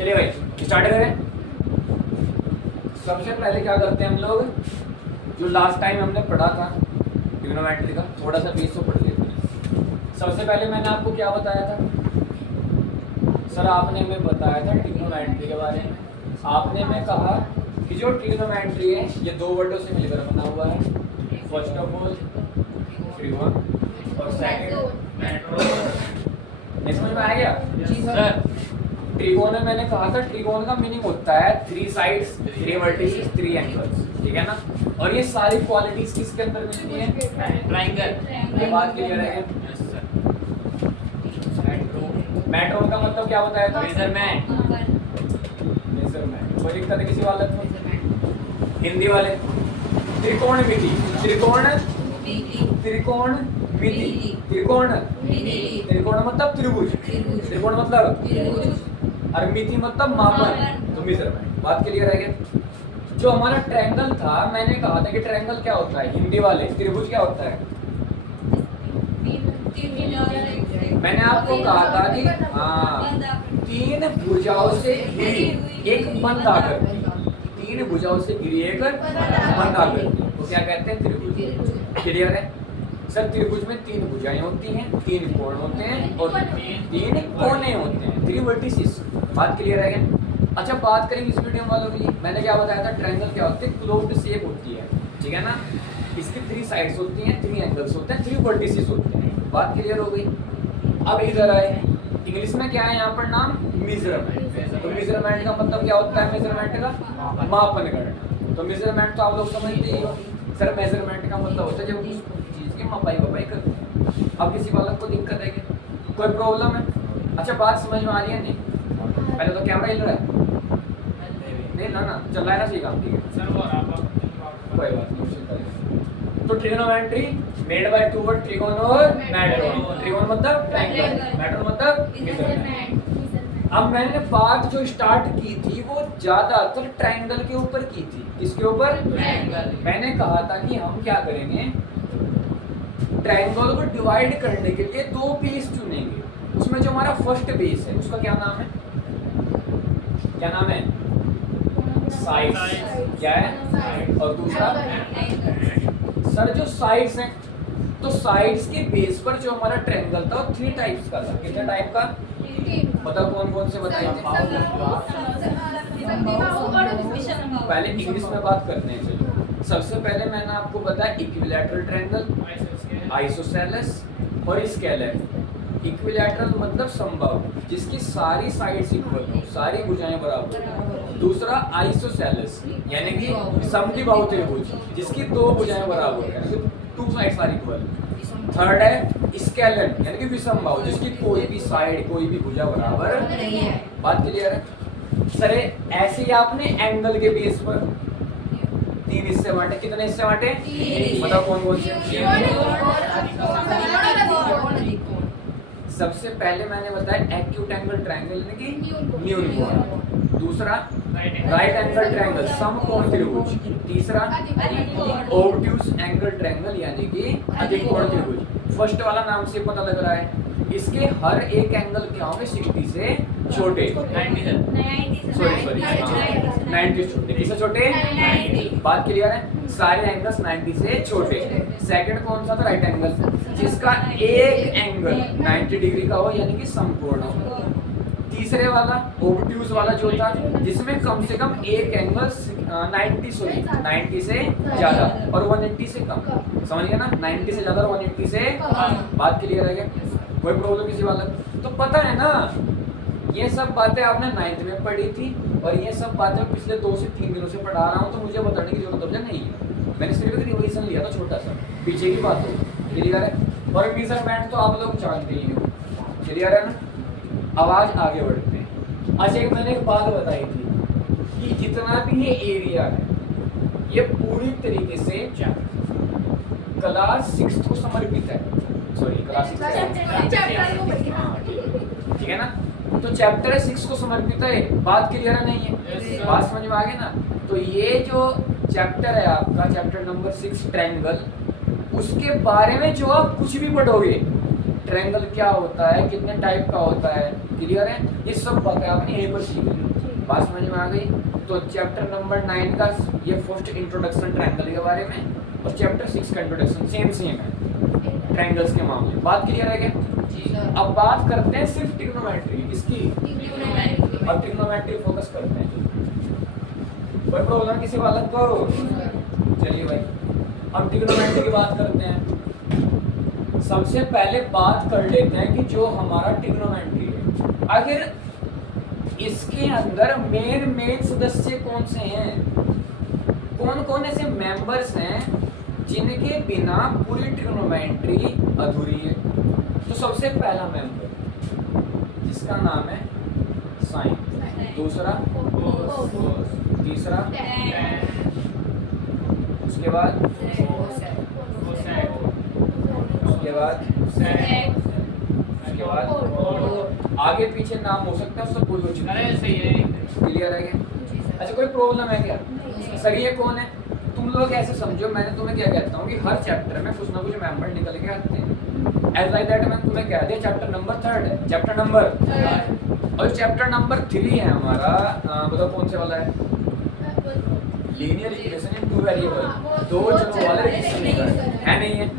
चलिए भाई स्टार्ट करें। सबसे पहले क्या करते हैं हम लोग, जो लास्ट टाइम हमने पढ़ा था ट्रिग्नोमेट्री का, थोड़ा सा बेस तो पढ़ लेते हैं। सबसे पहले मैंने आपको क्या बताया था सर, आपने हमें बताया था ट्रिग्नोमेट्री के बारे में। आपने हमें कहा कि जो ट्रिग्नोमेट्री है ये दो वर्डों से मिलकर बना हुआ है। फर्स्ट ऑफ ऑल ट्रिगोन और सेकंड मेट्रोन। ये समझ में आ गया सर? ट्रिगोन में मैंने कहा था ट्रिगोन का मीनिंग होता है 3 साइड्स, 3 वर्टिसेस, 3 एंगल्स, ठीक है ना। और ये सारी क्वालिटीज किसके अंदर मिलती हैं? ट्रायंगल। ये बात क्लियर है? मेट्रोन का मतलब क्या बताया था? मेजरमेंट। मेजरमेंट कोई दिक्कत है किसी वाले को? हिंदी वाले त्रिकोणमिति, त्रिकोणमिति, त्रिकोण मतलब त्रिभुज, त्रिकोण मतलब और मिति मतलब मापन, तो मेजरमेंट। बात क्लियर है क्या? जो हमारा ट्रायंगल था, मैंने कहा था कि ट्रायंगल क्या होता है? हिंदी वाले त्रिभुज क्या होता है? मैंने आपको कहा था कि हाँ, 3 भुजाओं से घिरी एक बंद आकृति, 3 भुजाओं से घिरी एक बंद आकृति, तो क्या कहते हैं? त्रिभुज। क्लियर है सर? त्रिभुज में 3 भुजाएं होती हैं, 3 कोण होते हैं और 3 कोने होते हैं, 3 वर्टिसेस। बात क्लियर है क्या? अच्छा, बात करेंगे इस वीडियो वालों की। मैंने क्या बताया था? ट्रायंगल क्या होते हैं? क्लोज्ड शेप होती है, ठीक है ना। इसकी 3 साइड्स होती हैं, 3 एंगल्स होते हैं, 3 वर्टिसेस होते हैं। बात क्लियर हो गई? अब इधर आए, इंग्लिश में क्या है यहाँ पर नाम? मेजरमेंट। तो मेजरमेंट का मतलब क्या होता है? मेजरमेंट का मापन करना। तो मेजरमेंट तो आप लोग समझते ही हो सर। मेजरमेंट का मतलब होता है जब उस चीज की मपाई करते हैं। अब किसी वाला को दिक्कत है क्या? कोई प्रॉब्लम है? अच्छा, बात समझ में आ रही है? नहीं पहले तो कैमरा हिल रहा है, नहीं ना चल रहा है ना? सही काम, ठीक है सर। कोई बात नहीं। तो ट्रिग्नोमेट्री मेड बाय 2 वर्ड, ट्रिगोन और मेट्रोन। ट्रिगोन मतलब ट्रायंगल, मेट्रोन मतलब मेजरमेंट। अब मैंने बात जो स्टार्ट की थी वो ज्यादातर ट्रायंगल के ऊपर की थी। किसके ऊपर? ट्रायंगल। मैंने कहा था कि हम क्या करेंगे, ट्रायंगल को डिवाइड करने के लिए 2 बेस चुनेंगे। उसमें जो हमारा फर्स्ट बेस है उसका क्या नाम है? क्या नाम है? साइड। क्या है? और दूसरा सर जो साइड्स हैं, तो साइड्स के बेस पर जो हमारा ट्रायंगल था वो 3 टाइप्स का था। कितने टाइप का? बताओ कौन कौन से बताइए? पहले इंग्लिश में बात करते हैं। चलो, सबसे पहले मैंने आपको बताया इक्विलैटरल ट्रायंगल, आइसोसेलेस और स्केलर। इक्विलैटरल मतलब समबाहु, जिसकी सारी साइड्स इक्वल हो, सारी भुजाएं बराबर हो। दूसरा आइसोसेलेस यानी कि समद्विबाहु त्रिभुज, जिसकी 2 भुजाएं बराबर है, 2 साइड्स आर इक्वल। थर्ड है स्केलर यानी कि विषमबाहु, जिसकी कोई भी साइड, कोई भी भुजा बराबर नहीं है। बात क्लियर है सर? ऐसे ही आपने एंगल के बेस पर 3 हिस्से बांटे। कितने हिस्से बांटे? बताओ कौन कौन से? सबसे पहले मैंने बताया एक्यूट एंगल ट्रायंगल यानी कि न्यून कोण। दूसरा राइट एंगल ट्रायंगल, समकोण त्रिभुज। तीसरा ऑब्ट्यूज एंगल ट्रायंगल यानी कि अधिक कोण त्रिभुज। फर्स्ट वाला नाम से पता लग रहा है, इसके हर एक एंगल क्या होंगे? 60 से छोटे, 90 से छोटे। किससे छोटे? 90। बात क्लियर है? सारे एंगल्स 90 से छोटे। सेकंड कौन सा था? राइट एंगल, जिसका एक एंगल 90 डिग्री का हो यानी कि समकोण हो। तीसरे वाला ऑब्ट्यूज वाला जो था, जिसमें कम से कम एक एंगल 90 से ज्यादा और 180 से कम। समझ गया ना? 90 से ज्यादा और 180 से कम। बात क्लियर है क्या? कोई प्रॉब्लम किसी वाला? तो पता है ना, ये सब बातें आपने 9th में पढ़ी थी और ये सब बातें पिछले 2 से 3 दिनों से पढ़ा रहा हूँ, तो मुझे बताने की जरूरत मुझे नहीं है। मैंने सिर्फ एक रिवीजन लिया था छोटा सा, पीछे की बात हो। क्लियर है? और मेजरमेंट तो आप लोग जानते ही हो। क्लियर है ना? आवाज आगे बढ़ते हैं। अच्छा, एक मैंने एक बात बताई थी कि जितना भी ये एरिया है ये पूरी तरीके से क्लास 6 को समर्पित है। सॉरी, क्लास 6 ठीक है ना? तो चैप्टर 6 को समर्पित है। बात क्लियर है? नहीं है? बात समझ में आ गई ना? तो ये जो चैप्टर है आपका, चैप्टर नंबर 6 ट्रायंगल, उसके बारे में जो आप कुछ भी पढ़ोगे, ट्रायंगल क्या होता है, कितने टाइप का होता है, क्लियर है? ये सब बातें आपने यहीं पर सीखी। बात समझ में आ गई? तो चैप्टर नंबर 9 का ये फर्स्ट इंट्रोडक्शन ट्रायंगल के बारे में, और चैप्टर 6 का इंट्रोडक्शन सेम है ट्रायंगल्स के मामले। बात क्लियर है क्या? अब बात करते हैं सिर्फ ट्रिग्नोमेट्री, किसकी? अब ट्रिग्नोमेट्री फोकस करते हैं। कोई प्रॉब्लम किसी वाला को? चलिए भाई, अब ट्रिग्नोमेट्री की बात करते हैं। सबसे पहले बात कर लेते हैं कि जो हमारा ट्रिग्नोमेट्री है, आखिर इसके अंदर मेन सदस्य कौन से हैं, कौन कौन ऐसे मेंबर्स हैं जिनके बिना पूरी ट्रिग्नोमेट्री अधूरी है। तो सबसे पहला मेंबर जिसका नाम है साइन, दूसरा तीसरा, उसके बाद आगे पीछे नाम हो सकता है, उससे कोई सही है। क्लियर है क्या? अच्छा, कोई प्रॉब्लम है क्या? सर ये कौन है? तुम लोग ऐसे समझो, मैंने तुम्हें क्या कहता हूँ कि हर चैप्टर में कुछ ना कुछ मेंबर निकल के आते हैं। एज लाइक दैट मैंने तुम्हें कह दिया चैप्टर नंबर 3 है, चैप्टर नंबर और चैप्टर नंबर 3 है हमारा। बताओ कौन से वाला है? Linear equation in two variable, दो चरों वाला इक्वेशन है नहीं है?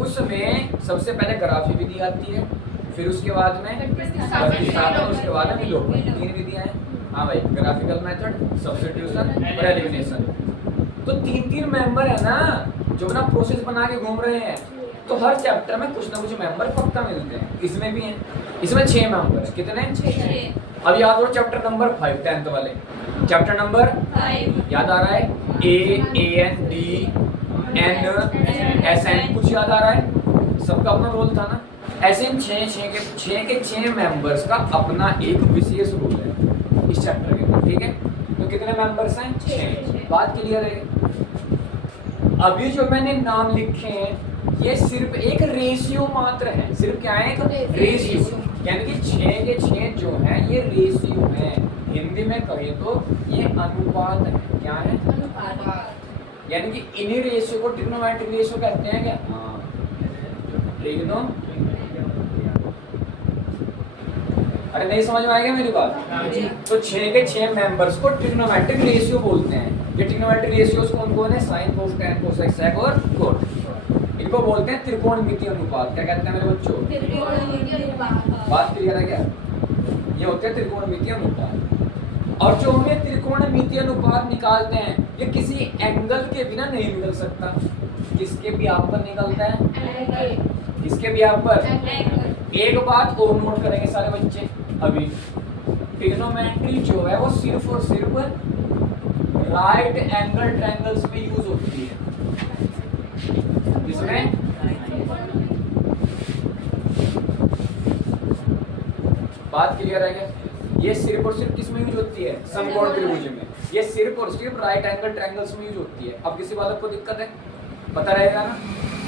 उसमें सबसे पहले ग्राफी विधि आती है, फिर उसके बाद में प्रतिस्थापन, उसके बाद में विलोपन, 3 विधियां हैं। हाँ भाई, ग्राफिकल मेथड, सब्स्टिट्यूशन और एलिमिनेशन। तो 3 मेंबर है ना जो ना प्रोसेस बना के घूम रहे हैं। तो हर चैप्टर में कुछ ना कुछ मेंबर पक्का मिलते हैं। इसमें भी हैं, इसमें 6 मेंबर। कितने? 6। अब याद करो चैप्टर नंबर 5 10th वाले, चैप्टर नंबर 5 याद आ रहा है? AN D N SN, कुछ याद आ रहा है? सबका अपना रोल था ना। ऐसे इन 6 के 6 मेंबर्स का अपना एक विशेष रोल है इस चैप्टर के अंदर। ठीक है? तो कितने मेंबर्स हैं? 6। बात क्लियर है? अभी जो मैंने नाम लिखे हैं ये सिर्फ एक रेशियो मात्र है। सिर्फ क्या है? एक रेशियो, यानी कि 6 के 6 जो है ये रेशियो है। हिंदी में कहे तो ये अनुपात है। क्या है? अनुपात। यानी कि इन्हीं रेशियो को ट्रिग्नोमेट्रिक रेशियो कहते हैं क्या? ट्रिग्नो, अरे नहीं समझ में आएगा मेरी बात? तो 6 के 6 मेंबर्स को ट्रिग्नोमेट्रिक रेशियो बोलते हैं। ये ट्रिग्नोमेट्रिक रेशियोज कौन कौन है? साइन, कोस, टैन, कोसेक, सेक और कोट। इनको बोलते हैं त्रिकोणमितीय अनुपात। क्या कहते हैं मेरे बच्चों? त्रिकोणमितीय अनुपात। बात क्लियर है क्या? ये होते हैं त्रिकोणमितीय अनुपात। और जो हमें त्रिकोणमितीय अनुपात निकालते हैं ये किसी एंगल के बिना नहीं निकल सकता। किसके भी आप पर निकलता है? किसके भी आप पर? एक बात और नोट करेंगे सारे बच्चे, अभी ट्रिग्नोमेट्री जो है वो सिर्फ और सिर्फ राइट एंगल ट्रायंगल्स में यूज होती है। किसमें? बात क्लियर है क्या? ये सिर्फ और सिर्फ किस में यूज होती है? समकोण त्रिभुज में। ये सिर्फ और सिर्फ राइट एंगल ट्रायंगल्स में यूज होती है। अब किसी बात को दिक्कत है? पता रहेगा ना?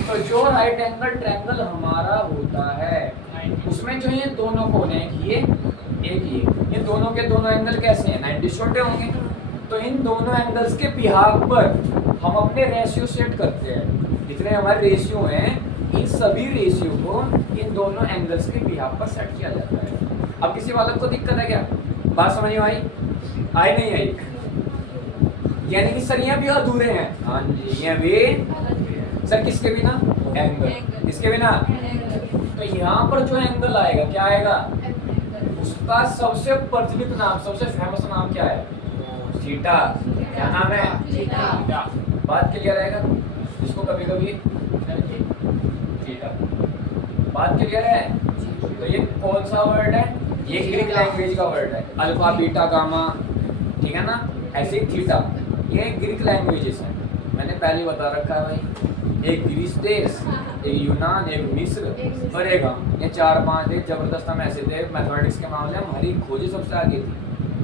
तो जो राइट एंगल ट्रायंगल हमारा होता है उसमें जो ये दोनों कोने हैं, ये दोनों के दोनों एंगल कैसे हैं? 90 छोटे होंगे। तो इन दोनों एंगल्स के बिहाफ पर हम अपने रेशियो सेट करते हैं। जितने हमारे रेशियो हैं इन सभी रेशियो को इन दोनों एंगल्स के बिहाफ पर सेट किया जाता है। अब किसी वाले को दिक्कत है क्या? बात समझ में आई? आई नहीं आई? यानी कि सर ये भी अधूरे हैं। हाँ जी, ये भी सर किसके बिना? एंगल। किसके बिना? तो यहाँ पर जो एंगल आएगा क्या आएगा? उसका सबसे प्रचलित नाम, सबसे फेमस नाम क्या है? थीटा। क्या नाम है? थीटा। बात क्लियर आएगा? इसको कभी कभी थीटा। बात क्लियर है? तो ये कौन सा वर्ड है? ये ग्रीक लैंग्वेज का वर्ड है। अल्फा, बीटा, गामा, ठीक है ना? ऐसे थीटा ये ग्रीक लैंग्वेजेस है। मैंने पहले बता रखा है भाई। एक ग्रीस देश, एक यूनान, एक मिस्र और एक हम। ये 4-5 देश जबरदस्त हम ऐसे थे मैथमेटिक्स के मामले में, हमारी खोजें सबसे आगे थी।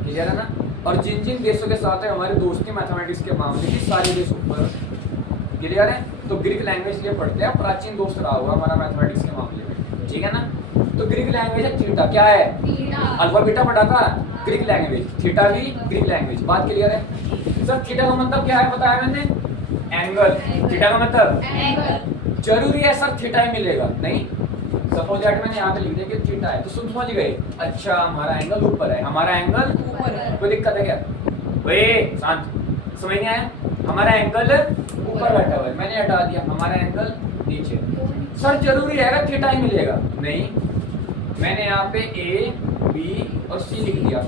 क्लियर है ना? और जिन जिन देशों के साथ है हमारे दोस्ती मैथमेटिक्स के मामले में सारे देश ऊपर। क्लियर है? तो ग्रीक लैंग्वेज लिए पढ़ते हैं, प्राचीन दोस्त रहा हुआ हमारा मैथमेटिक्स के मामले में। ठीक है ना? तो ग्रीक लैंग्वेज है थीटा। क्या है? अल्फा बीटा पढ़ा था ग्रीक लैंग्वेज, थीटा भी ग्रीक लैंग्वेज। बात क्लियर है? सर थीटा का मतलब क्या है बताया मैंने? एंगल। थीटा का मतलब एंगल। जरूरी है सर थीटा ही मिलेगा? नहीं, सपोज दैट मैंने यहाँ पे लिख दिया कि थीटा है, तो समझ गए अच्छा हमारा एंगल ऊपर है, हमारा एंगल ऊपर है। कोई दिक्कत है क्या? भाई शांत, समझ नहीं आया? हमारा एंगल ऊपर बैठा हुआ है, मैंने हटा दिया हमारा एंगल नीचे। सर जरूरी रहेगा थीटा ही मिलेगा? नहीं, मैंने यहाँ पे ए बी और सी लिख दिया।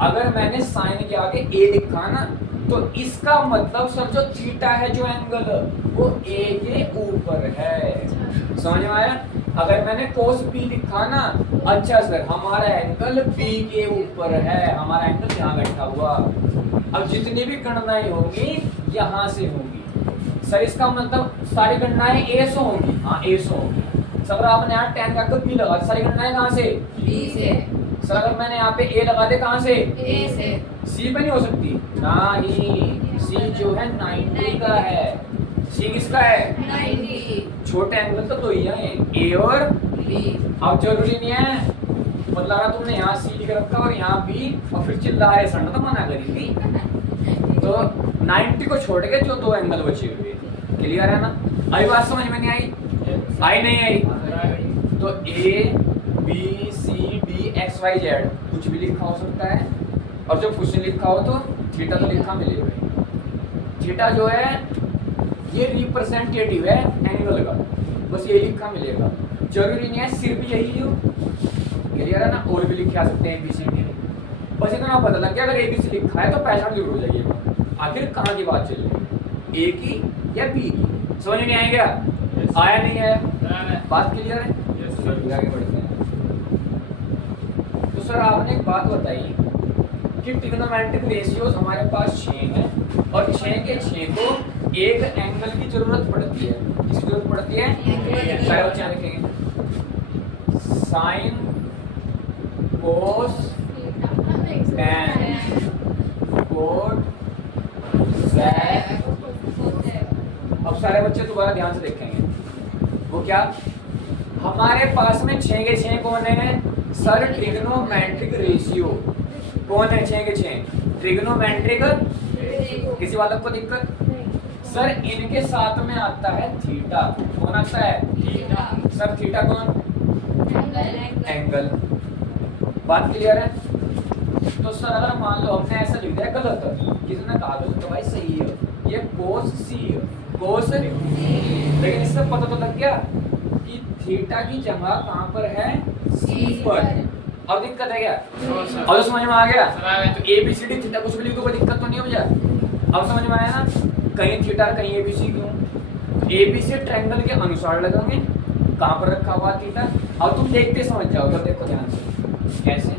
अगर मैंने साइन के आगे ए लिखा ना तो इसका मतलब सर जो थीटा है जो एंगल वो ए के ऊपर है। समझ में आया? अगर मैंने कोस बी लिखा ना, अच्छा सर हमारा एंगल बी के ऊपर है, हमारा एंगल यहाँ बैठा हुआ। अब जितनी भी गणनाएं होंगी यहाँ से होंगी सर, इसका मतलब सारी गणनाएं ए से होंगी। हाँ ए से होंगी सर। आपने यहाँ टेन का बी लगा, सारी गणनाएं कहाँ से? बी से। सर अगर मैंने यहाँ पे ए लगा दे कहाँ से? ए से। सी पे नहीं हो सकती? नहीं, सी जो है 90 का है। सी किसका है? 90। छोटे एंगल तो दो ही हैं, ए और बी। अब जरूरी नहीं है, मतलब तुमने यहाँ सी लिख रखा और यहाँ बी और फिर चिल्ला है सर तो मना करी थी। तो 90 को छोड़ के जो दो एंगल बचे हुए, क्लियर है ना? अभी बात समझ में नहीं आई? आई नहीं आई? तो A B C D X Y Z कुछ भी लिखा हो सकता है, और जब कुछ नहीं लिखा हो तो थीटा तो लिखा मिलेगा। थीटा जो है ये रिप्रेजेंटेटिव है एंगल का, बस ये लिखा मिलेगा। जरूरी नहीं है सिर्फ यही हो, क्लियर है ना? और भी लिखे आ सकते हैं ए बी सी डी। बस इतना पता लग गया अगर ए बी सी लिखा है तो पहचान जरूर हो जाइए आखिर कहाँ की बात चल रही है, ए की या बी की। समझ नहीं आएगा? आया नहीं है? बात क्लियर है? आगे बढ़ते हैं। तो सर आपने एक बात बताई कि ट्रिग्नोमेट्रिक रेशियोज हमारे पास 6 हैं और 6 के 6 को एक एंगल की जरूरत पड़ती है। किसकी जरूरत पड़ती है? सारे बच्चे यहाँ लिखेंगे sine cos tan cot sec. अब सारे बच्चे दोबारा ध्यान से देखेंगे, वो क्या? हमारे पास में 6 के 6 कौन है सर? Trigonometric ratio. कौन है 6 के 6? ट्रिग्नोमेट्रिक। किसी वाले को दिक्कत? सर इनके साथ में आता है थीटा। कौन आता है? थीटा। सर थीटा कौन? एंगल। बात क्लियर है? तो सर अगर मान लो हमने ऐसा लिख दिया गलत, किसने कहा गलत? तो भाई सही है, ये कोस सी है, कोस। लेकिन इससे पता तो लग गया कि थीटा की जगह कहाँ पर है? सी पर। अब दिक्कत है क्या? अब तो समझ में आ गया? तो A B C D theta कुछ भी लिख दो, कोई दिक्कत तो नहीं हो जाए। अब समझ में आया ना? कहीं थीटा कहीं ए बी सी क्यों? ए बी सी ट्रायंगल के अनुसार लगाएंगे, कहाँ पर रखा हुआ थीटा। अब तुम देखते समझ जाओ, तो देखो ध्यान से कैसे।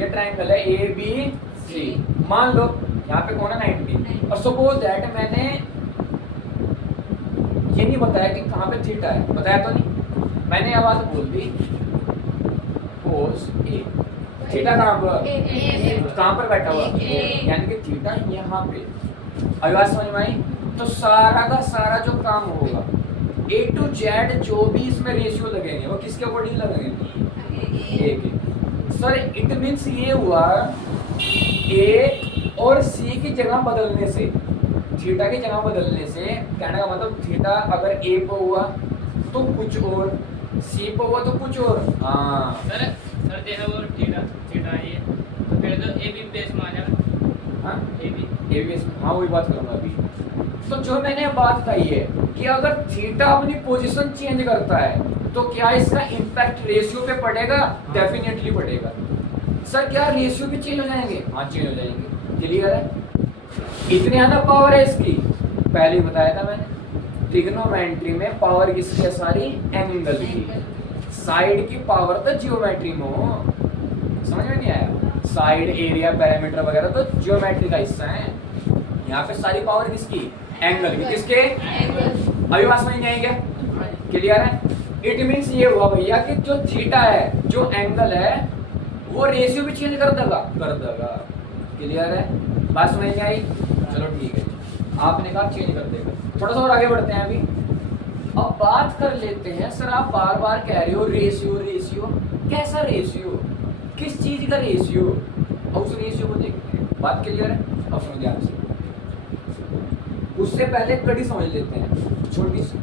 ये ट्रायंगल है ए बी सी, मान लो यहाँ पे कौन है? 90। और सपोज दैट मैंने ये नहीं बताया कि कहाँ पे थीटा है, बताया तो नहीं, मैंने आवाज बोल दी कोस ए। थीटा कहाँ पर? कहाँ पर बैठा हुआ? यानी कि थीटा यहाँ पे। अभी बात समझ में आई? तो सारा का सारा जो काम होगा ए टू जेड जो भी इसमें रेशियो लगेंगे वो किसके अकॉर्डिंग लगेंगे? ए के। सर इट मीन्स ये हुआ ए और सी की जगह बदलने से, थीटा की जगह बदलने से, कहने का मतलब थीटा अगर ए पे हुआ तो कुछ और, सी पे हुआ तो कुछ और। हाँ सर देखो वो थीटा थीटा ये तो फिर तो ए बी बेस में आ जाएगा। हाँ ए बी बेस। हाँ वही बात करूंगा अभी। तो जो मैंने बात कही है कि अगर थीटा अपनी पोजीशन चेंज करता है तो क्या इसका इम्पैक्ट रेशियो पे पड़ेगा? डेफिनेटली पड़ेगा। सर क्या रेशियो भी चेंज हो जाएंगे? हाँ चेंज हो जाएंगे। क्लियर है? इतनी ज्यादा पावर है इसकी, पहले ही बताया था मैंने। ट्रिग्नोमेट्री में पावर किसकी है? सारी एंगल की। साइड की पावर तो जियोमेट्री में हो, समझ में नहीं आया? साइड एरिया पैरामीटर वगैरह तो जियोमेट्री का हिस्सा है। यहाँ पे सारी पावर किसकी? एंगल की। किसके? अभी बात समझ नहीं आई क्या? क्लियर है? इट मीन्स ये हुआ भैया कि जो थीटा है, जो एंगल है, वो रेशियो भी चेंज कर देगा, कर देगा। क्लियर है? बात समझ नहीं आई? चलो ठीक है, आपने कहा चेंज कर देगा। थोड़ा सा और आगे बढ़ते हैं अभी। अब बात कर लेते हैं, सर आप बार बार कह रहे हो रेशियो रेशियो, कैसा रेशियो? किस चीज का रेशियो? और उस रेशियो को देखते हैं। बात क्लियर है? अब समझ ध्यान से। उससे पहले कड़ी समझ लेते हैं, छोटी सी।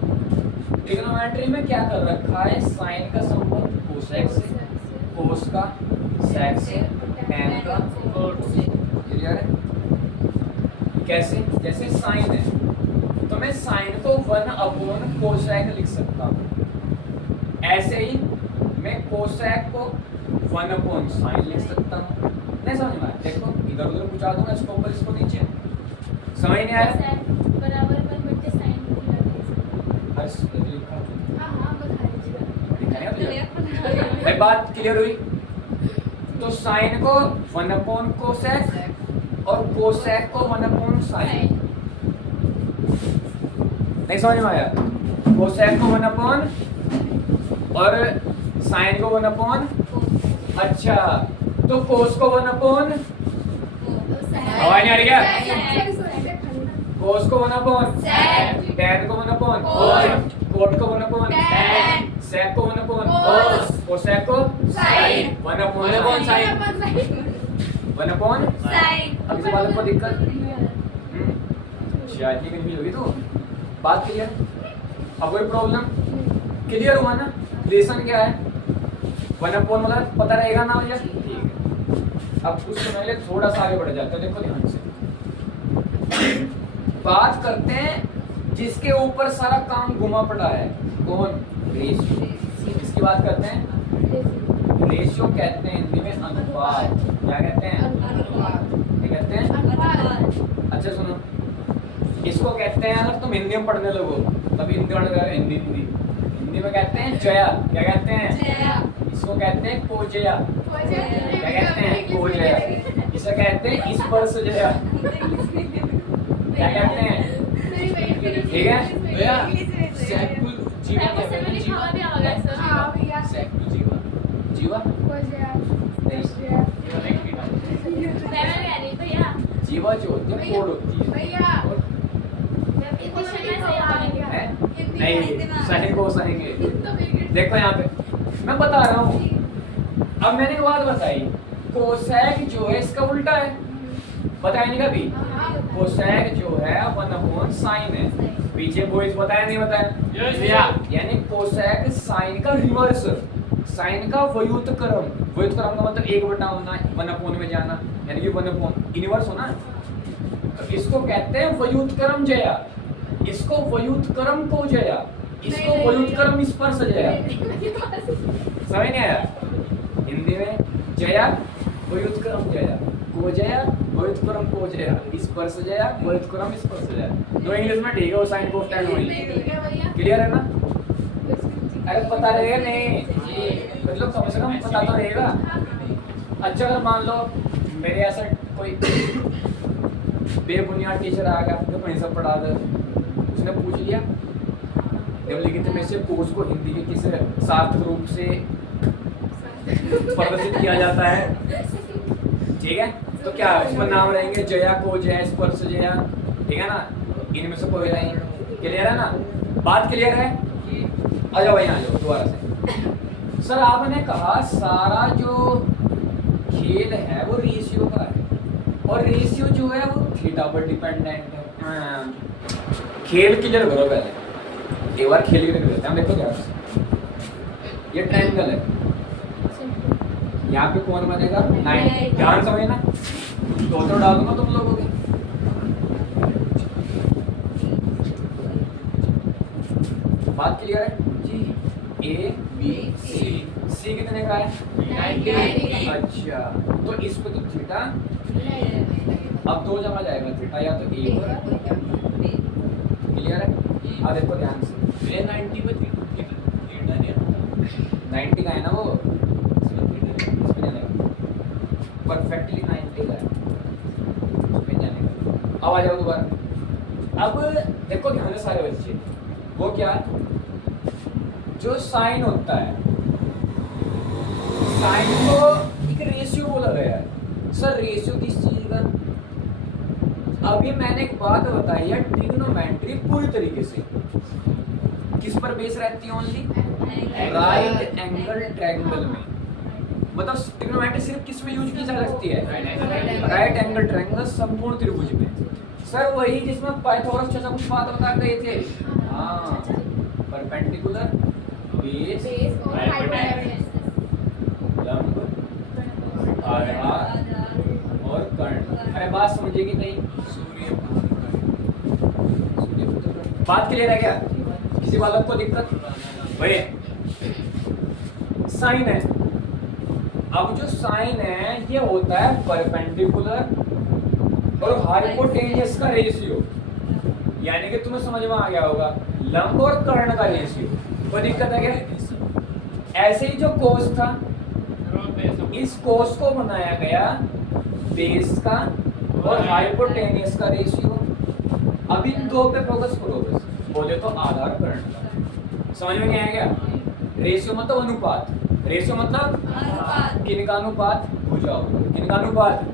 ट्रिग्नोमेट्री में क्या कर रखा है, साइन का संबंध कोसेक से, कोस का सेक से, टैन का कॉट से। क्लियर है? कैसे? जैसे साइन है तो मैं साइन को 1 कोसेक लिख सकता हूँ, ऐसे ही मैं कोसेक को 1 साइन लिख सकता हूँ। नहीं समझ में आया? देखो इधर उधर पूछा दूंगा, इसको ऊपर इसको नीचे, समझ नहीं आया? बराबर 1/sin लिखा हां बता दीजिए। भाई, बात क्लियर हुई? तो साइन को 1 कोसेक और कोसेक को 1 साइन। नहीं समझ में आया? कोसेक को 1 और साइन को 1। अच्छा, तो कोस को 1 आवाज नहीं आ रही क्या? कोस को 1 टैन को 1 कोट को 1 सेक को 1 कोसेक को 1 साइन। 1 अब इस बात को दिक्कत शायद ये कन्फ्यूज होगी तो बात क्लियर? अब कोई प्रॉब्लम क्लियर हुआ ना? रिलेशन क्या है? 1 मतलब पता रहेगा ना मुझे? ठीक है। अब उससे पहले थोड़ा सा आगे बढ़ जाते हैं, देखो ध्यान से बात करते हैं जिसके ऊपर सारा काम घुमा पड़ा है। कौन? रेशियो। इसकी बात करते हैं, रेशियो कहते हैं हिंदी में अनुपात। क्या कहते हैं? क्या कहते हैं? अच्छा सुनो, इसको कहते हैं, अगर तुम हिंदी में पढ़ने लगो तभी हिंदी हिंदी में कहते हैं जया। क्या कहते हैं? इसको कहते हैं कोजया। क्या कहते हैं? कोजया। इसे कहते हैं स्पर्श जया। क्या कहते हैं? ठीक है भैया, सैकुल जीवा कहते हैं। सैकुल जीवा, जीवा नहीं, जीवा जो होती है कोड होती है। नहीं, सही को सहेंगे। देखो यहाँ पे मैं बता रहा हूँ, अब मैंने एक बात बताई, कोसेक जो है इसका उल्टा है, बताया नहीं कभी? कोसेक जो है 1 साइन है। पीछे बॉयज बताया नहीं बताया? यानी कोसेक साइन का रिवर्स, साइन का व्युत्क्रम। व्युत्क्रम का मतलब 1 होना, 1 में जाना, यानी कि 1 इनवर्स होना। इसको कहते हैं व्युत्क्रम जया, इसको व्युत्क्रम को जया, इसको व्युत्क्रम स्पर्श जया। समझ नहीं आया? हिंदी में जया व्युत्क्रम जया, को जया व्युत्क्रम को जया, स्पर्श जया व्युत्क्रम स्पर्श जया। दो इंग्लिश में ठीक है, वो साइन को स्टैंड होगी। क्लियर है ना? अरे पता रहेगा नहीं, मतलब कम से कम पता तो रहेगा। अच्छा अगर मान लो मेरे ऐसा कोई बेबुनियाद टीचर आ गया जो कहीं सब पढ़ा दे, उसने पूछ लिया निम्नलिखित में से कोर्स को हिंदी के किस सार्थक रूप से प्रदर्शित किया जाता है, ठीक है? तो क्या इसमें नाम रहेंगे जया, को जया, स्पर्श जया, ठीक है ना? इनमें से कोई नहीं। क्लियर है ना? बात क्लियर है? आ जाओ भाई, आ जाओ दोबारा से। सर आपने कहा सारा जो खेल है वो रेशियो का है, और रेशियो जो है वो थीटा पर डिपेंडेंट है। खेल क्लियर करो पहले, एक बार खेल क्लियर करते हैं। देखो ध्यान से, ये ट्रायंगल है, यहाँ पे कौन बनेगा? 9। ध्यान समझना, तो डाल दूंगा तुम लोगों के। बात क्लियर है जी? ए बी सी, सी कितने का है? 90। अच्छा, तो इस पे तो थीटा, अब 2 जमा जाएगा थीटा, या तो ए पर। क्लियर है? अब देखो ध्यान से, ये 90 पे थीटा नहीं है, 90 का है ना वो, इसमें जानेगा परफेक्टली 90 का है, इसमें जानेगा। अब आ जाओ दोबारा। अब देखो ध्यान से सारे बच्चे, वो क्या जो साइन होता है, साइन को एक रेशियो बोला गया है। सर रेशियो किस चीज का? अभी मैंने एक बात बताई है, ट्रिग्नोमेट्री पूरी तरीके से किस पर बेस रहती है? ओनली राइट एंगल ट्रायंगल में। मतलब ट्रिग्नोमेट्री सिर्फ किस में यूज की जा सकती है? राइट एंगल ट्रायंगल संपूर्ण त्रिभुज में। सर वही जिसमें पाइथागोरस जैसा कुछ बात बता गए थे। हाँ परपेंडिकुलर, बेस, बेस और हाइपोटेन्यूज। लंब, आधार और कर्ण। अरे बात समझेगी नहीं? बात क्लियर है क्या? किसी बालक को दिक्कत? वही साइन है। अब जो साइन है ये होता है परपेंडिकुलर और हाइपोटेन्यूज का रेशियो, यानी कि तुम्हें समझ में आ गया होगा लंब और कर्ण का रेशियो। कोई दिक्कत है क्या? ऐसे ही जो कोस था, इस कोस को बनाया गया बेस का और हाइपोटेन्यूज का रेशियो। अब इन दो पे फोकस करो बस। बोले तो आधार कर्ण का। समझ में नहीं आया क्या? रेशियो मतलब अनुपात, रेशियो मतलब अनुपात। किनका अनुपात? भुजाओं। किनका अनुपात?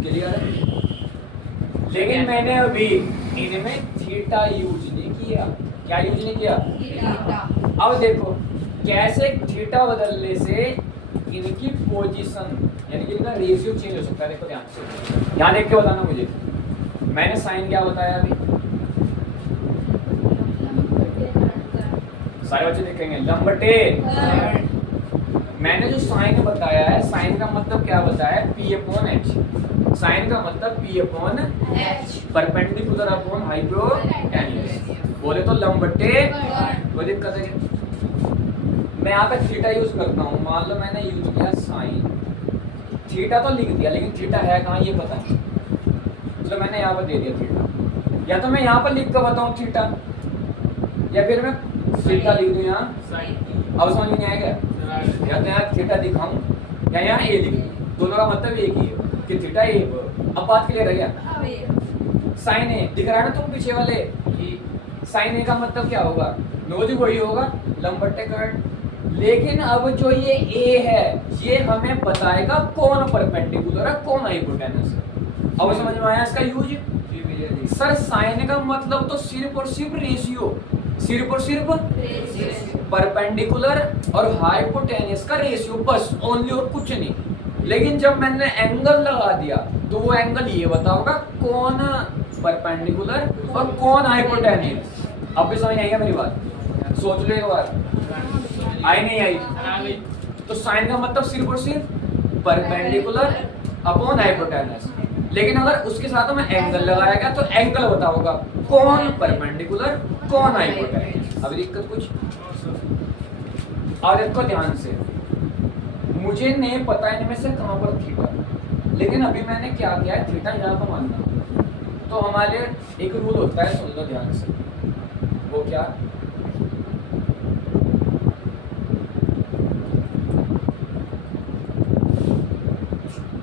क्लियर है? लेकिन मैंने अभी इनमें थीटा यूज नहीं किया। क्या यूज नहीं किया? थीटा। अब देखो कैसे थीटा बदलने से इनकी पोजीशन यानी कि इनका रेशियो चेंज हो सकता है। देखो ध्यान से, यहाँ देख के बताना मुझे। मैंने साइन क्या बताया अभी? सारे बच्चे देखेंगे लंबटे। मैंने जो साइन बताया है, साइन का मतलब क्या बताया? P upon H। साइन का मतलब P upon H। Perpendicular upon hypotenuse. बोले तो लंबटे। कोई दिक्कत है क्या? मैं यहाँ पे थीटा यूज करता हूँ। मान लो मैंने यूज किया साइन, थीटा तो लिख दिया लेकिन थीटा है कहाँ ये पता नहीं, तो मैंने यहाँ पर दे दिया थीटा। या तो मैं यहाँ पर लिख कर बताऊँ थीटा, या फिर मैं थीटा लिख दूँ यहाँ। अब समझ में नहीं आएगा? या तो यहाँ थीटा दिखाऊं या यहाँ ए लिख दूं, दोनों का मतलब एक ही है कि थीटा ए। अब बात क्लियर है क्या? साइन ए दिख रहा है ना तुम पीछे वाले कि साइन ए का मतलब क्या होगा? नोज वही होगा लंबटे कर्ण। लेकिन अब जो ये ए है ये हमें बताएगा कौन परपेंडिकुलर है कौन हाइपोटेन्यूज है। अब समझ में आया इसका यूज? सर साइन का मतलब तो सिर्फ और सिर्फ रेशियो, सिर्फ और सिर्फ परपेंडिकुलर और हाइपोटेन्यूज का रेशियो, बस ओनली, और कुछ नहीं। लेकिन जब मैंने एंगल लगा दिया तो वो एंगल ये बताओगा कौन परपेंडिकुलर और कौन हाइपोटेन्यूज। अब भी समझ आएगा मेरी बात? सोच लो एक बार, आई नहीं आई? तो साइन का मतलब सिर्फ और सिर्फ परपेंडिकुलर अपॉन हाइपोटेन्यूज। लेकिन अगर उसके साथ में एंगल लगाया गया तो एंगल बताओगा कौन परपेंडिकुलर कौन हाइपोटेन्यूज। अभी दिक्कत कुछ? और देखो ध्यान से, मुझे नहीं पता इनमें से कहां पर थीटा, लेकिन अभी मैंने क्या किया है थीटा यहाँ पर मानना। तो हमारे एक रूल होता है, सुन लो ध्यान से। वो क्या?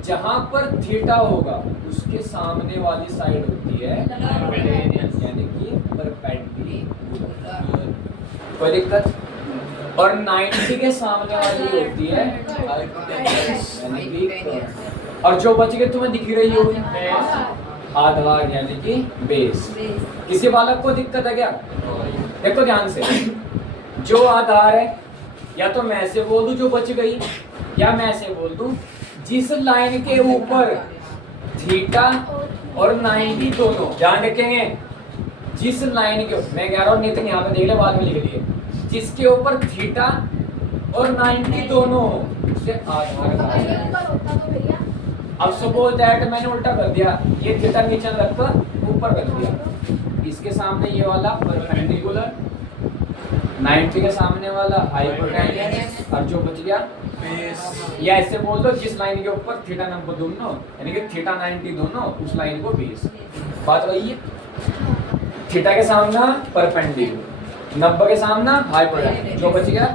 जहां पर थीटा होगा उसके सामने वाली साइड होती है यानी कि परपेंडिकुलर। कोई दिक्कत? और 90 के सामने वाली होती है यानी कि कर्ण। और जो बच के तुम्हें दिख रही होगी आधार यानी कि बेस। किसी बालक को दिक्कत है क्या? देखो ध्यान से, जो आधार है या तो मैं ऐसे बोल दूं जो बच गई, या मैं ऐसे बोल दूं जिस लाइन के ऊपर थीटा और 90 दोनों, ध्यान रखेंगे जिस लाइन के, मैं कह रहा हूँ नितिन यहाँ पे देख ले बाद में लिख दिए, जिसके ऊपर थीटा और 90 दोनों उसे आधार कहा जाए। अब सपोज दैट मैंने उल्टा कर दिया, ये थीटा नीचे रखकर ऊपर रख दिया, इसके सामने ये वाला परपेंडिकुलर, 90 के सामने वाला हाइपोटेन्यूज, और जो बच गया या ऐसे बोल दो जिस लाइन के ऊपर थीटा नंबर दोनों यानी कि थीटा 90 दोनों उस लाइन को बेस। बात वही है, थीटा के सामना परपेंडिकुलर, 90 के सामना हाइपोटेन्यूज, जो बच गया।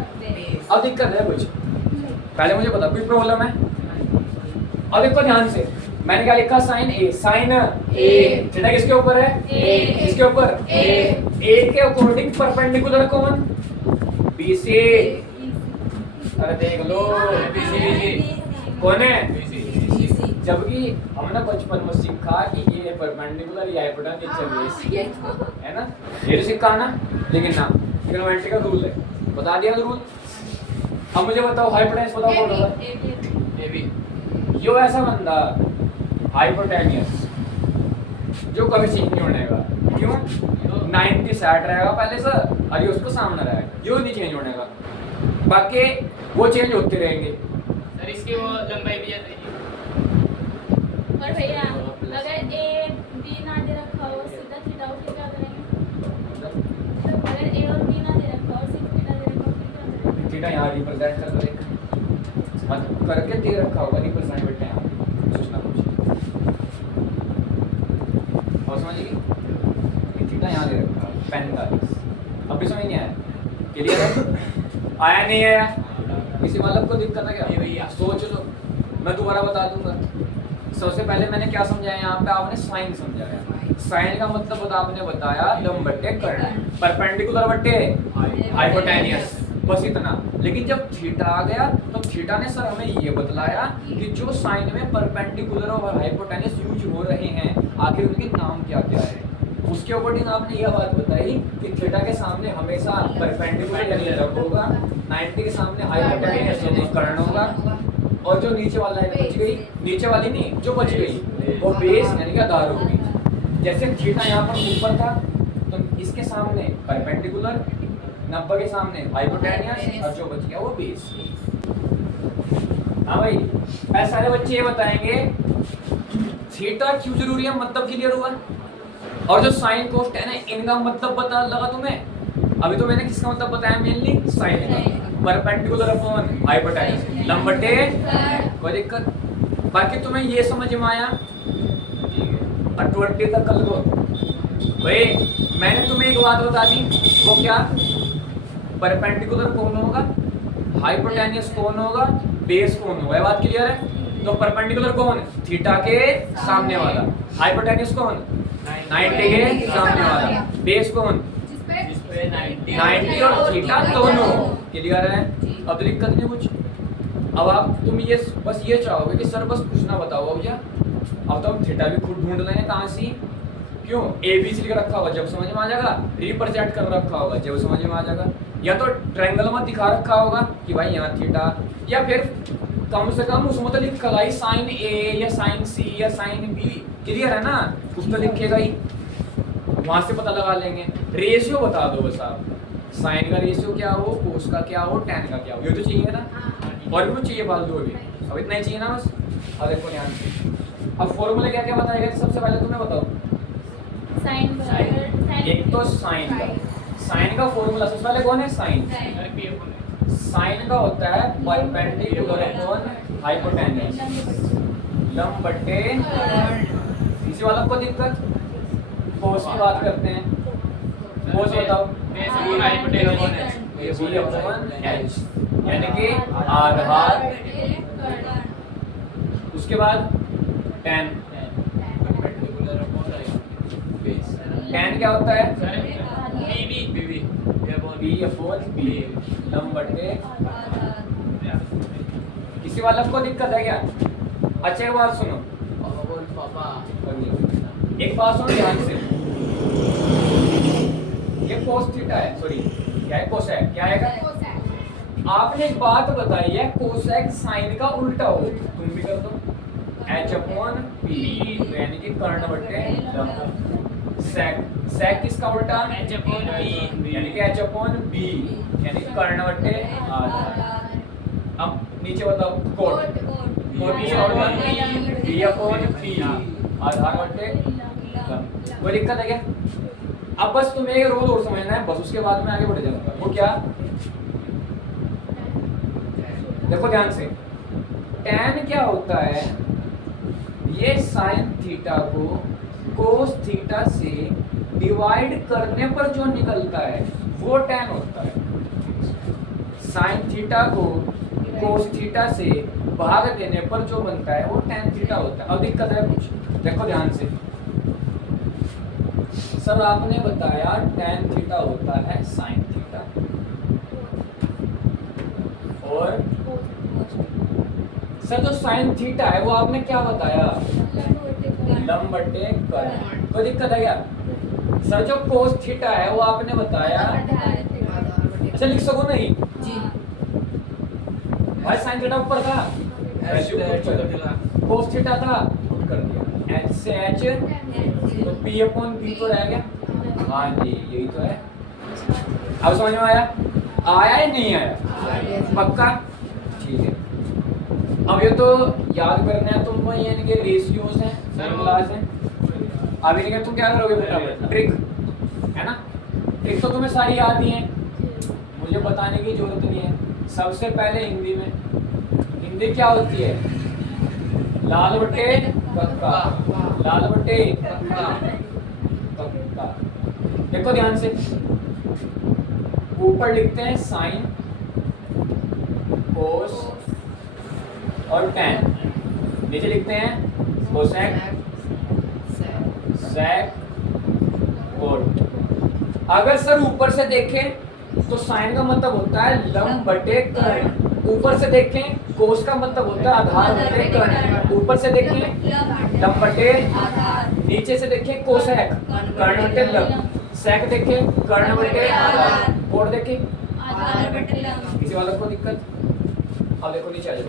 अब दिक्कत है कुछ? पहले मुझे बता, कोई प्रॉब्लम है? अब देखो ध्यान से, मैंने क्या लिखा? साइन ए, साइन ए, थीटा किसके ऊपर है? ए, किसके ऊपर? ए के अकॉर्डिंग परपेंडिकुलर कौन? बी से। अरे देख लो कौन है? जबकि हमने बचपन में सीखा कि ये परपेंडिकुलर या हाइपोटेन्यूज है ना, ये तो सीखा ना, लेकिन ना ट्रिग्नोमेट्री का रूल है, बता दिया रूल। अब मुझे बताओ हाइपोटेन्यूज बताओ कौन होगा? A B. यो ऐसा बंदा हाइपोटेन्यूज जो कभी चेंज नहीं होने का, क्यों? तो 90 सेट रहेगा पहले से और ये उसको सामने रहेगा, ये नहीं चेंज होने का, बाकी वो चेंज होते रहेंगे। सर इसकी वो लंबाई भी जाती है। और भैया अगर ए बी ना दे रखा हो सीधा थीटा उठ क्या करेंगे? अगर ए और बी ना दे रखा हो सिर्फ थीटा दे रखा हो फिर क्या करेंगे? थीटा यहाँ रिप्रेजेंट कर दो, एक मत करके दे रखा होगा रिप्रेजेंट बेटे यहाँ सोचना कुछ और समझिए थीटा यहाँ दे रखा है 45। अब भी समझ नहीं आया? क्लियर है? आया नहीं आया? किसी मतलब को दिक्कत है क्या? नहीं भैया। सोच लो, मैं दोबारा बता दूंगा। सबसे पहले मैंने क्या समझाया यहाँ पे, आपने साइन समझाया। साइन का मतलब बता आपने बताया लंब बट्टे कर्ण, परपेंडिकुलर बट्टे हाइपोटेनियस, बस इतना। लेकिन जब थीटा आ गया तो थीटा ने सर हमें ये बतलाया कि जो साइन में परपेंडिकुलर और हाइपोटेनियस यूज हो रहे हैं आखिर उनके नाम क्या क्या है। उसके अकॉर्डिंग आपने यह बात बताई कि थीटा के सामने हमेशा परपेंडिकुलर यानी लंब होगा, 90 के सामने हाइपोटेनियस यानी कर्ण होगा, और जो नीचे वाला है बच गई, नीचे वाली नहीं जो बच गई वो बेस यानी कि आधार होगी। जैसे थीटा यहाँ पर ऊपर था तो इसके सामने परपेंडिकुलर, 90 के सामने हाइपोटेनियस और जो बच गया वो बेस। हाँ भाई, ऐसे सारे बच्चे ये बताएंगे थीटा क्यों जरूरी है, मतलब क्लियर हुआ। और जो साइन कोस टेन है इनका मतलब बता लगा तुम्हें। अभी तो मैंने किसका मतलब बताया, मेनली साइन का, परपेंडिकुलर अपॉन हाइपोटेनियस लंब बटे, कोई दिक्कत? बाकी तुम्हें ये समझ में आया? 20 तक कर लो भाई। मैंने तुम्हें एक बात बता दी, वो क्या? परपेंडिकुलर कौन होगा, हाइपोटेनियस कौन होगा, बेस कौन होगा, ये बात क्लियर है? तो परपेंडिकुलर कौन? थीटा के सामने वाला। हाइपोटेनियस कौन? 90 के सामने वाला। बेस कौन? जिसपे 90 और थीटा दोनों। क्लियर है? अब दिक्कत नहीं कुछ। अब आप तुम ये बस ये चाहोगे कि सर बस कुछ ना बताओ भैया, अब तो हम थीटा भी खुद ढूंढ लेंगे कहाँ से, क्यों? ए बी सी लिख रखा होगा जब समझ में आ जाएगा, रिप्रेजेंट कर रखा होगा जब समझ में आ जाएगा, या तो ट्रायंगल में दिखा रखा होगा कि भाई यहाँ थीटा, या फिर कम से कम उसमें तो लिखा ही साइन ए या साइन सी या साइन बी। क्लियर है ना? कुछ तो लिखेगा ही, वहां से पता लगा लेंगे। रेशियो बता दो बस आप, साइन का रेशियो क्या हो, कोस का क्या हो, टैन का क्या हो, ये तो चाहिए ना। और भी कुछ चाहिए फालतू अभी? अब इतना ही चाहिए ना बस। अब देखो ध्यान से, अब फॉर्मूले क्या क्या बताएगा सबसे पहले तुम्हें बताओ। साइन एक तो साइन का, साइन का फॉर्मूला सबसे पहले कौन है? साइन। साइन का होता है परपेंडिकुलर अपॉन हाइपोटेन्यूज लंब बट्टे, इसी वाला को दिक्कत। कोस की बात करते हैं, कोस बताओ। बी अपॉन एच यानी कि आधार, उसके बाद टैन। टैन क्या होता है? बी अपॉन बी लंब बट्टे। किसी वाला को दिक्कत है क्या? अच्छा एक बात सुनो, एक बात सुनो ध्यान से, ये कोस थीटा है, सॉरी क्या है? कोसेक। क्या है? आपने एक बात बताई है कोसेक साइन का उल्टा हो, तुम भी कर दो, एच अपॉन पी यानी कि कर्ण बट्टे लंब। सेक, सेक किसका उल्टा? एच अपॉन बी यानी कि एच अपॉन बी यानी कि कर्ण बट्टे आधार। अब नीचे बताओ कोट, बी अपॉन पी आधार बट्टे लंब। कोई दिक्कत है क्या? अब बस तुम्हें एक रोल और समझना है, बस उसके बाद में आगे बढ़ जाऊंगा। वो क्या? देखो ध्यान से, टैन क्या होता है? ये साइन थीटा को कोस थीटा से डिवाइड करने पर जो निकलता है वो टैन होता है। साइन थीटा को कोस थीटा से भाग देने पर जो बनता है वो टैन थीटा होता है। अब दिक्कत है कुछ? देखो ध्यान से, सर आपने बताया टैन थीटा होता है साइन थीटा, और सर जो साइन थीटा है वो आपने क्या बताया? लंब बट्टे कर्ण। कोई दिक्कत है क्या? सर जो कोस थीटा है वो आपने बताया, अच्छा लिख सको नहीं भाई, साइन थीटा ऊपर था, कोस थीटा था, पुट कर दिया, एच से एच तो पी अपॉन बी तो रह गया, हाँ जी, यही तो है। अब समझ में आया? आया या नहीं आया? पक्का? ठीक है। अब ये तो याद करना है तुमको, ये इनके रेशियोज हैं, फॉर्मूलाज हैं। अब इनके तुम क्या करोगे फटाफट? ट्रिक है ना? ट्रिक तो तुम्हें सारी याद ही है, मुझे बताने की जरूरत नहीं है। सबसे पहले हिंदी में, हिंदी क्या होती है? लाल बट्टे पक्का, लाल बट्टे पक्का। देखो ध्यान से, ऊपर लिखते हैं साइन, कोस और टैन, नीचे लिखते हैं कोसेक, सेक और। अगर सर ऊपर से देखें तो साइन का मतलब होता है लंब बटे कर्ण, ऊपर से देखें कोस का मतलब होता है आधार बटे कर्ण, ऊपर से देखें लंब बटे, नीचे से देखें कोसेक कर्ण बटे लंब, सेक देखें कर्ण बटे आधार, और देखें किसी वालों को दिक्कत? अब देखो नीचे आ जाओ।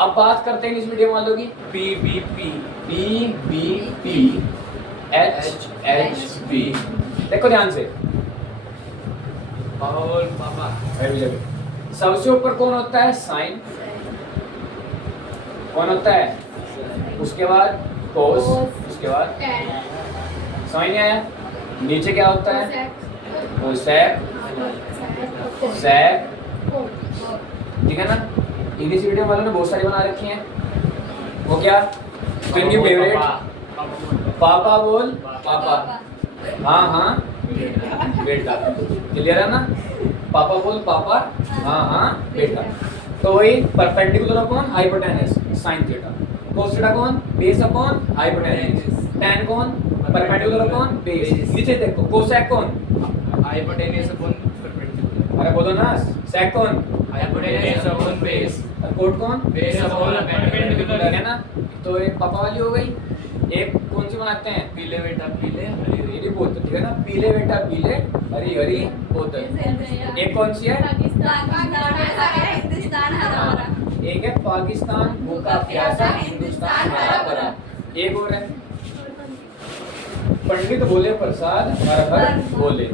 अब बात करते हैं इस वीडियो वालों की पीबीपी, पीबीपी, एचएचबी। देखो ध्यान से, और पापा सबसे ऊपर कौन होता है? साइन। कौन होता है? उसके बाद कोस, उसके बाद साइन आया। नीचे क्या होता है? कोसेक, सेक, ठीक है ना? इंग्लिश वीडियो वालों ने बहुत सारी बना रखी हैं। वो क्या? तो इनकी फेवरेट पापा बोल पापा, हाँ हाँ बेटा, क्लियर है ना? पापा बोल पापा, हाँ हाँ बेटा। तो वही perpendicular upon hypotenuse sine theta, cos theta कौन? बेस अपॉन हाइपोटेनस, टैन कौन? Perpendicular upon base. नीचे देखो कोसेक कौन? Hypotenuse upon perpendicular. अरे बोलो ना, सेक कौन? Hypotenuse upon base. और कोट कौन? Base upon perpendicular. ठीक है ना? तो एक पापा वाली हो गई। एक कौन सी बनाते हैं? पीले बेटा पीले, हरी हरी बोतल, ठीक है ना? पीले बेटा पीले, हरी हरी बोतल। एक कौन सी है? एक है पाकिस्तान भूखा प्यासा, हिंदुस्तान हरा भरा। एक और है पंडित बोले प्रसाद हर हर बोले,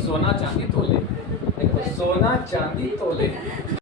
सोना चांदी तोले। देखो सोना चांदी तोले।